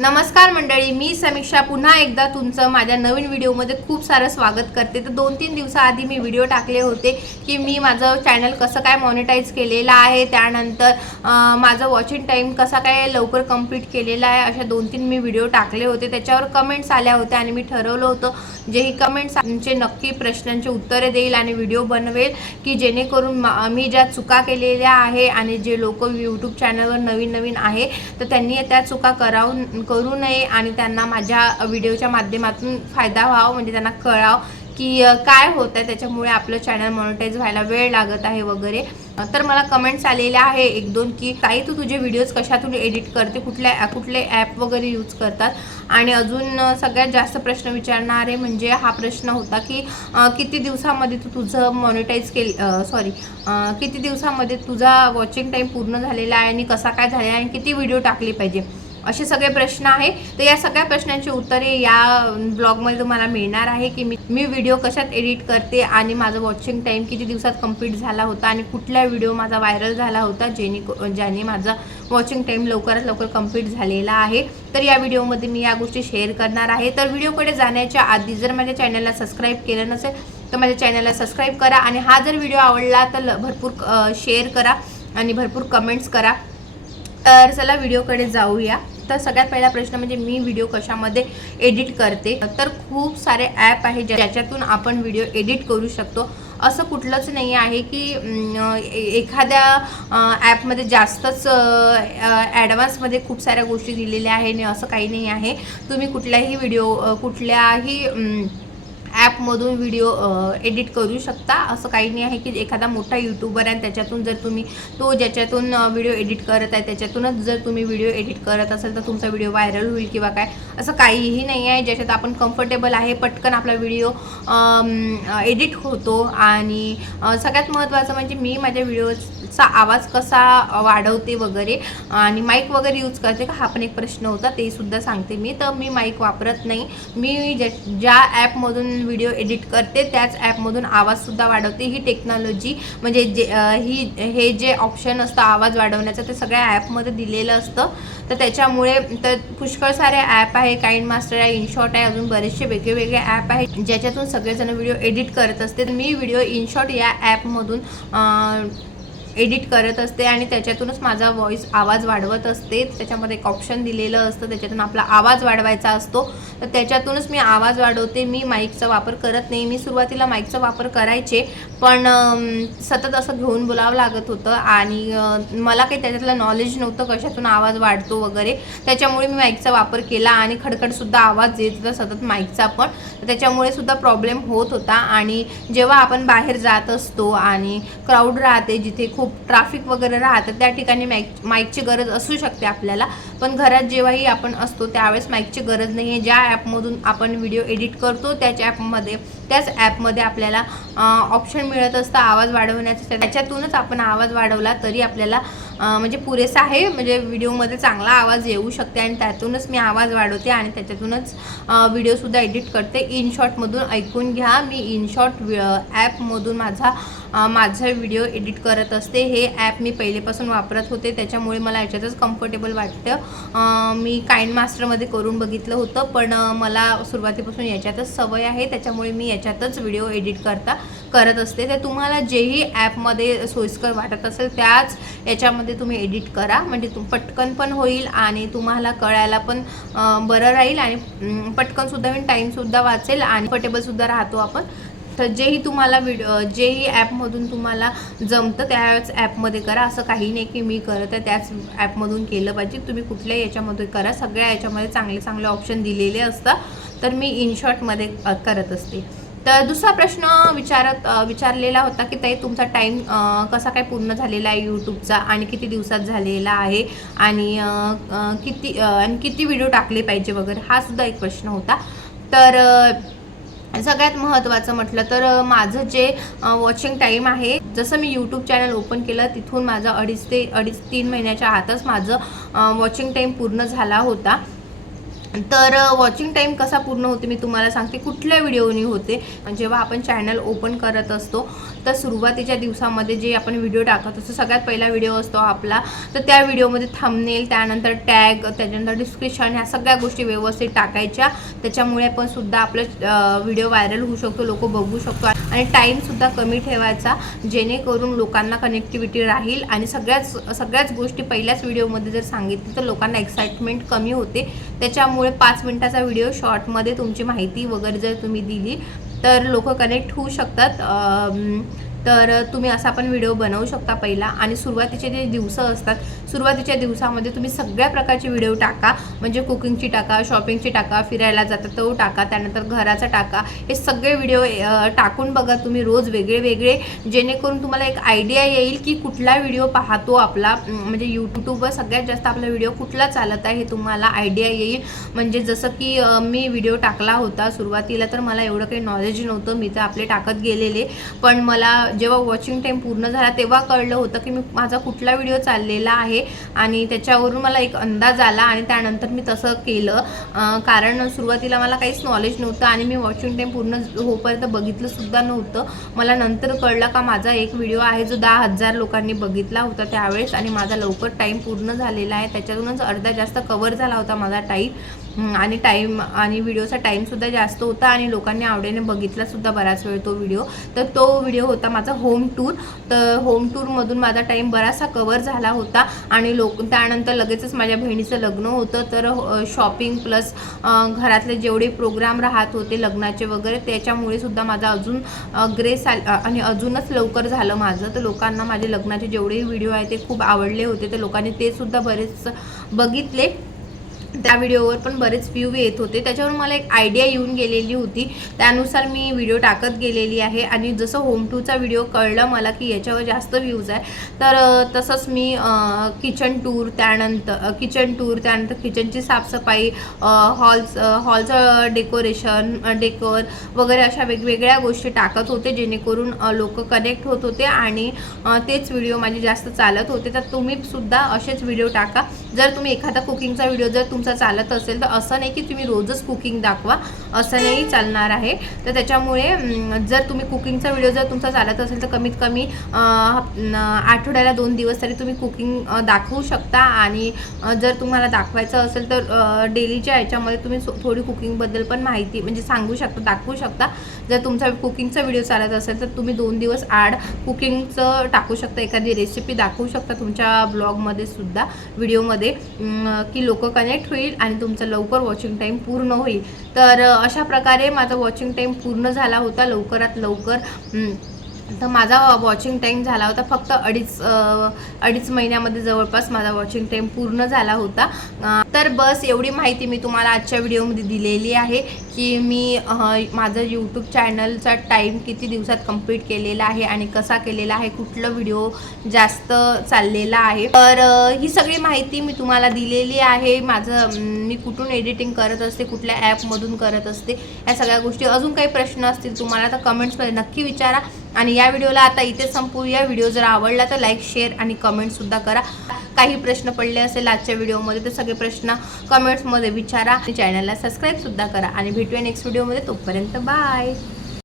नमस्कार मंडळी मी समीक्षा. पुन्हा एकदा तुमचं माझ्या नवीन व्हिडिओमध्ये खूप सारं स्वागत करते. तर दोन तीन दिवसाआधी मी व्हिडिओ टाकले होते की मी माझं चॅनल कसं काय मॉनिटाईज केलेलं आहे त्यानंतर माझं वॉचिंग टाईम कसा काय लवकर कंप्लीट केलेला आहे अशा दोन तीन मी व्हिडिओ टाकले होते. त्याच्यावर कमेंट्स आल्या होत्या आणि मी ठरवलं होतं जे ही कमेंट्सचे नक्की प्रश्नांची उत्तरे देईल आणि व्हिडिओ बनवेल की जेणेकरून मा- मी ज्या चुका केलेल्या आहे आणि जे लोक यूट्यूब चॅनलवर नवीन नवीन आहे तर त्यांनी त्या चुका करावून करू नये आणि त्यांना माझ्या व्हिडिओच्या माध्यमातून फायदा व्हावा म्हणजे त्यांना कळावं की काय होत आहे त्याच्यामुळे आपलं चॅनल मॉनिटाईज व्हायला वेळ लागत आहे वगैरे. तर मला कमेंट्स आलेल्या आहे एक दोन की काही तू तुझे व्हिडिओज कशातून एडिट करते? कुठल्या कुठले ॲप वगैरे यूज करतात? आणि अजून सगळ्यात जास्त प्रश्न विचारणारे म्हणजे हा प्रश्न होता की किती दिवसामध्ये तू तुझं मॉनिटाईज केल सॉरी किती दिवसामध्ये तुझा वॉचिंग टाईम पूर्ण झालेला आहे आणि कसा काय झालेला आहे आणि किती व्हिडिओ टाकली पाहिजे? असे सगळे प्रश्न आहे. तर या सगळ्या प्रश्नांची उत्तरे या ब्लॉगमध्ये तुम्हाला मिळणार आहे की मी मी व्हिडिओ कशात एडिट करते आणि माझं वॉचिंग टाईम किती दिवसात कंप्लीट झाला होता आणि कुठला व्हिडिओ माझा व्हायरल झाला होता जेणे ज्याने माझा वॉचिंग टाईम लवकरात लवकर कंप्लीट झालेला आहे. तर या व्हिडिओमध्ये मी या गोष्टी शेअर करणार आहे. तर व्हिडिओकडे जाण्याच्या आधी जर माझ्या चॅनलला सबस्क्राईब केलं नसेल तर माझ्या चॅनलला सबस्क्राईब करा आणि हा जर व्हिडिओ आवडला तर ल- भरपूर शेअर करा आणि भरपूर कमेंट्स करा. तर चला व्हिडिओकडे जाऊया. तर सगळ्यात पहिला प्रश्न म्हणजे मी व्हिडिओ कशामध्ये एडिट करते? तर खूप सारे ॲप आहे ज्या- ज्याच्यातून आपण व्हिडिओ एडिट करू शकतो. असं कुठलंच नाही आहे की ए- एखाद्या ॲपमध्ये जास्तच ॲडव्हान्समध्ये खूप साऱ्या गोष्टी दिलेल्या आहे आणि असं काही नाही आहे. तुम्ही कुठल्याही व्हिडिओ कुठल्याही ॲपमधून व्हिडिओ एडिट करू शकता. असं काही नाही आहे की एखादा मोठा यूट्यूबर आहे आणि त्याच्यातून जर तुम्ही तो ज्याच्यातून व्हिडिओ एडिट करत आहे त्याच्यातूनच जर तुम्ही व्हिडिओ एडिट करत असेल तर तुमचा व्हिडिओ व्हायरल होईल किंवा काय. असं काहीही नाही आहे. ज्याच्यात आपण कम्फर्टेबल आहे पटकन आपला व्हिडिओ एडिट होतो. आणि सगळ्यात महत्त्वाचं म्हणजे मी माझ्या व्हिडिओचा आवाज कसा वाढवते वगैरे आणि माईक वगैरे यूज करते का हा पण एक प्रश्न होता. ते सुद्धा सांगते मी. तर मी माईक वापरत नाही. मी ज्या ज्या ॲपमधून व्हिडिओ एडिट करते त्याच ॲपमधून आवाजसुद्धा वाढवते. ही टेक्नॉलॉजी म्हणजे जे ही हे जे ऑप्शन असतं आवाज वाढवण्याचं ते सगळ्या ॲपमध्ये दिलेलं असतं. तर त्याच्यामुळे तर पुष्कळ सारे ॲप आहे काइंड मास्टर आहे इनशॉट आहे अजून बरेचसे वेगळेवेगळे ॲप आहेत ज्याच्यातून सगळेजण व्हिडिओ एडिट करत असते तर मी व्हिडिओ इनशॉट या ॲपमधून एडिट करत असते आणि त्याच्यातूनच माझा व्हॉईस आवाज वाढवत असते. त्याच्यामध्ये एक ऑप्शन दिलेलं असतं. त्याच्यातून आपला आवाज वाढवायचा असतो. तर त्याच्यातूनच मी आवाज वाढवते. मी माईकचा वापर करत नाही. मी सुरुवातीला माईकचा वापर करायचे. पण सतत असं घेऊन बोलावं लागत होतं. आणि मला काही त्याच्यातलं नॉलेज नव्हतं कशातून आवाज वाढतो वगैरे. त्याच्यामुळे मी माईकचा वापर केला आणि खडखडसुद्धा आवाज येत होता सतत माईकचा पण. त्याच्यामुळे सुद्धा प्रॉब्लेम होत होता. आणि जेव्हा आपण बाहेर जात असतो आणि क्राऊड राहते जिथे खूप खूप ट्रॅफिक वगैरे राहतं त्या ठिकाणी माईक माईकची गरज असू शकते आपल्याला. पण घरात जेव्हाही आपण असतो त्यावेळेस माईकची गरज नाही आहे ज्या ॲपमधून आपण व्हिडिओ एडिट करतो त्याच ॲपमध्ये त्याच ॲपमध्ये आपल्याला ऑप्शन मिळत असतं आवाज वाढवण्याचं. त्याच्यातूनच आपण आवाज वाढवला तरी आपल्याला म्हणजे पुरेसा आहे म्हणजे व्हिडिओमध्ये चांगला आवाज येऊ शकते आणि त्यातूनच मी आवाज वाढवते आणि त्याच्यातूनच व्हिडिओसुद्धा एडिट करते. इनशॉटमधून ऐकून घ्या. मी इनशॉट ॲपमधून माझा माझा व्हिडिओ एडिट करत असते. हे ॲप मी पहिलेपासून वापरत होते. त्याच्यामुळे मला याच्यातच कम्फर्टेबल वाटतं. मी काइंड मास्टरमध्ये करून बघितलं होतं पण मला सुरुवातीपासून याच्यातच सवय आहे. त्याच्यामुळे मी याच्यातच व्हिडिओ एडिट करता. करत असते तर तुम्हाला जेही ॲपमध्ये सोयीस्कर वाटत असेल त्याच याच्यामध्ये तुम्ही एडिट करा. म्हणजे तुम पटकन पण होईल आणि तुम्हाला कळायला पण बरं राहील आणि पटकनसुद्धा होईल टाईमसुद्धा वाचेल आणि कम्फर्टेबलसुद्धा राहतो आपण. तर जेही तुम्हाला व्हिडिओ जेही ॲपमधून तुम्हाला जमतं त्याच ॲपमध्ये करा. असं काही नाही की मी करत आहे त्याच ॲपमधून केलं पाहिजे. तुम्ही कुठल्याही याच्यामध्ये करा. सगळ्या याच्यामध्ये चांगले चांगले ऑप्शन दिलेले असतात. तर मी इनशॉर्टमध्ये करत असते. तर दुसरा प्रश्न विचारत विचारलेला होता की ताई तुमचा टाईम कसा काय पूर्ण झालेला आहे यूट्यूबचा आणि किती दिवसात झालेला आहे आणि किती आणि किती व्हिडिओ टाकले पाहिजे वगैरे हा सुद्धा एक प्रश्न होता. तर सगळ्यात महत्त्वाचं म्हटलं तर माझं जे वॉचिंग टाईम आहे जसं मी यूट्यूब चॅनल ओपन केलं तिथून माझं अडीच ते अडीच तीन महिन्याच्या आतच माझं वॉचिंग टाईम पूर्ण झाला होता. तर वॉचिंग टाईम कसा पूर्ण होते मी तुम्हाला सांगते. कुठल्या व्हिडिओनी होते? जेव्हा आपण चॅनल ओपन करत असतो तर सुरुवातीच्या दिवसामध्ये जे आपण व्हिडिओ टाकत असतो सगळ्यात पहिला व्हिडिओ असतो आपला. तर त्या व्हिडिओमध्ये थंबनेल त्यानंतर टॅग त्याच्यानंतर डिस्क्रिप्शन ह्या सगळ्या गोष्टी व्यवस्थित टाकायच्या. त्याच्यामुळे पण सुद्धा आपलं व्हिडिओ व्हायरल होऊ शकतो लोक बघू शकतो. आणि टाईमसुद्धा कमी ठेवायचा जेणेकरून लोकांना कनेक्टिव्हिटी राहील. आणि सगळ्याच सगळ्याच गोष्टी पहिल्याच व्हिडिओमध्ये जर सांगितली तर लोकांना एक्साइटमेंट कमी होते. त्याच्यामुळे पाच मिनिटाचा व्हिडिओ शॉर्टमध्ये तुमची माहिती वगैरे जर तुम्ही दिली तर लोक कनेक्ट होऊ शकतात. तर तुम्ही असा पण व्हिडिओ बनवू शकता पहिला. आणि सुरुवातीचे जे दिवस असतात सुरुवातीच्या दिवसामध्ये तुम्ही सगळ्या प्रकारचे व्हिडिओ टाका. म्हणजे कुकिंगची टाका शॉपिंगची टाका फिरायला जाता तो टाका त्यानंतर घराचा टाका. हे सगळे व्हिडिओ टाकून बघा तुम्ही रोज वेगळे वेगळे. जेणेकरून तुम्हाला एक आयडिया येईल की कुठला व्हिडिओ पाहतो आपला. म्हणजे यूट्यूबवर सगळ्यात जास्त आपला व्हिडिओ कुठला चालत आहे हे तुम्हाला आयडिया येईल. म्हणजे जसं की मी व्हिडिओ टाकला होता सुरुवातीला तर मला एवढं काही नॉलेज नव्हतं. मी तर आपले टाकत गेलेले. पण मला जेव्हा वॉचिंग टाईम पूर्ण झाला तेव्हा कळलं होतं की मी माझा कुठला व्हिडिओ चाललेला आहे. आणि त्याच्यावरून मला एक अंदाज आला आणि त्यानंतर मी तसं केलं. कारण सुरुवातीला मला काहीच नॉलेज नव्हतं आणि मी वॉचिंग टाईम पूर्ण होईपर्यंत बघितलंसुद्धा नव्हतं. मला नंतर कळलं का माझा एक व्हिडिओ आहे जो दहा हजार लोकांनी बघितला होता त्यावेळेस आणि माझा लवकर टाईम पूर्ण झालेला आहे. त्याच्यातूनच अर्धा जास्त कवर झाला होता माझा टाईम आणि टाईम आणि व्हिडिओचा टाईमसुद्धा जास्त होता आणि लोकांनी आवडीने बघितला सुद्धा बराच वेळ तो व्हिडिओ तर तो व्हिडिओ होता माझा होम टूर तर होम टूरमधून माझा टाईम बराचसा कवर झाला होता आणि लोक त्यानंतर लगेचच माझ्या बहिणीचं लग्न होतं. तर शॉपिंग प्लस घरातले जेवढे प्रोग्राम राहत होते लग्नाचे वगैरे त्याच्यामुळे सुद्धा माझा अजून ग्रेस आणि अजूनच लवकर झालं माझं. तर लोकांना माझे लग्नाचे जेवढे व्हिडिओ आहे ते खूप आवडले होते. तर लोकांनी ते सुद्धा बरेच बघितले. त्या व्हिडिओवर पण बरेच व्ह्यू येत होते. त्याच्यावर मला एक आयडिया येऊन गेलेली होती. त्यानुसार मी व्हिडिओ टाकत गेलेली आहे. आणि जसं होम टूचा व्हिडिओ कळलं मला की याच्यावर जास्त व्ह्यूज आहे तर तसंच मी किचन टूर त्यानंतर किचन टूर त्यानंतर किचनची साफसफाई हॉल्स हॉलचं डेकोरेशन डेकोर वगैरे अशा वेगवेगळ्या गोष्टी टाकत होते जेणेकरून लोक कनेक्ट होत होते. आणि तेच व्हिडिओ माझे जास्त चालत होते. तर तुम्ही सुद्धा असेच व्हिडिओ टाका. जर तुम्ही एखादा कुकिंगचा व्हिडिओ जर तुमचा चालत असेल तर असं नाही की तुम्ही रोजच कुकिंग दाखवा. असं नाही चालणार आहे. तर त्याच्यामुळे जर तुम्ही कुकिंगचा व्हिडिओ जर तुमचा चालत असेल तर कमीत कमी आठवड्याला दोन दिवस तरी तुम्ही कुकिंग दाखवू शकता. आणि जर तुम्हाला दाखवायचं असेल तर डेलीच्या ह्याच्यामध्ये तुम्ही सो- थोडी कुकिंगबद्दल पण माहिती म्हणजे सांगू शकता दाखवू शकता. जर तुमचा कुकिंगचा व्हिडिओ चालत असेल तर तुम्ही दोन दिवस आड कुकिंगचं टाकू शकता. एखादी रेसिपी दाखवू शकता तुमच्या ब्लॉगमध्ये सुद्धा व्हिडिओमध्ये. अं, की लोक कनेक्ट होईल आणि तुमचं लवकर वॉचिंग टाईम पूर्ण होईल. तर अशा प्रकारे माझा वॉचिंग टाईम पूर्ण झाला होता लवकरात लवकर. तर माझा वॉचिंग टाईम झाला होता फक्त अडीच अडीच महिन्यामध्ये जवळपास माझा वॉचिंग टाईम पूर्ण झाला होता. तर बस एवढी माहिती मी तुम्हाला आजच्या व्हिडिओमध्ये दिलेली आहे की मी माझं यूट्यूब चॅनलचा टाईम किती दिवसात कंप्लीट केलेला आहे आणि कसा केलेला आहे कुठलं व्हिडिओ जास्त चाललेला आहे. तर ही सगळी माहिती मी तुम्हाला दिलेली आहे. माझं मी कुठून एडिटिंग करत असते कुठल्या ॲपमधून करत असते या सगळ्या गोष्टी. अजून काही प्रश्न असतील तुम्हाला तर कमेंट्समध्ये नक्की विचारा. आणि या व्हिडिओला आता इथे संपूया व्हिडिओ जर आवडला तर लाईक शेअर आणि कमेंटसुद्धा करा. काही प्रश्न पडले असेल आजच्या व्हिडिओमध्ये तर सगळे प्रश्न कमेंट्समध्ये विचारा. चॅनलला सबस्क्राईबसुद्धा करा. आणि भेटूया नेक्स्ट व्हिडिओमध्ये तोपर्यंत बाय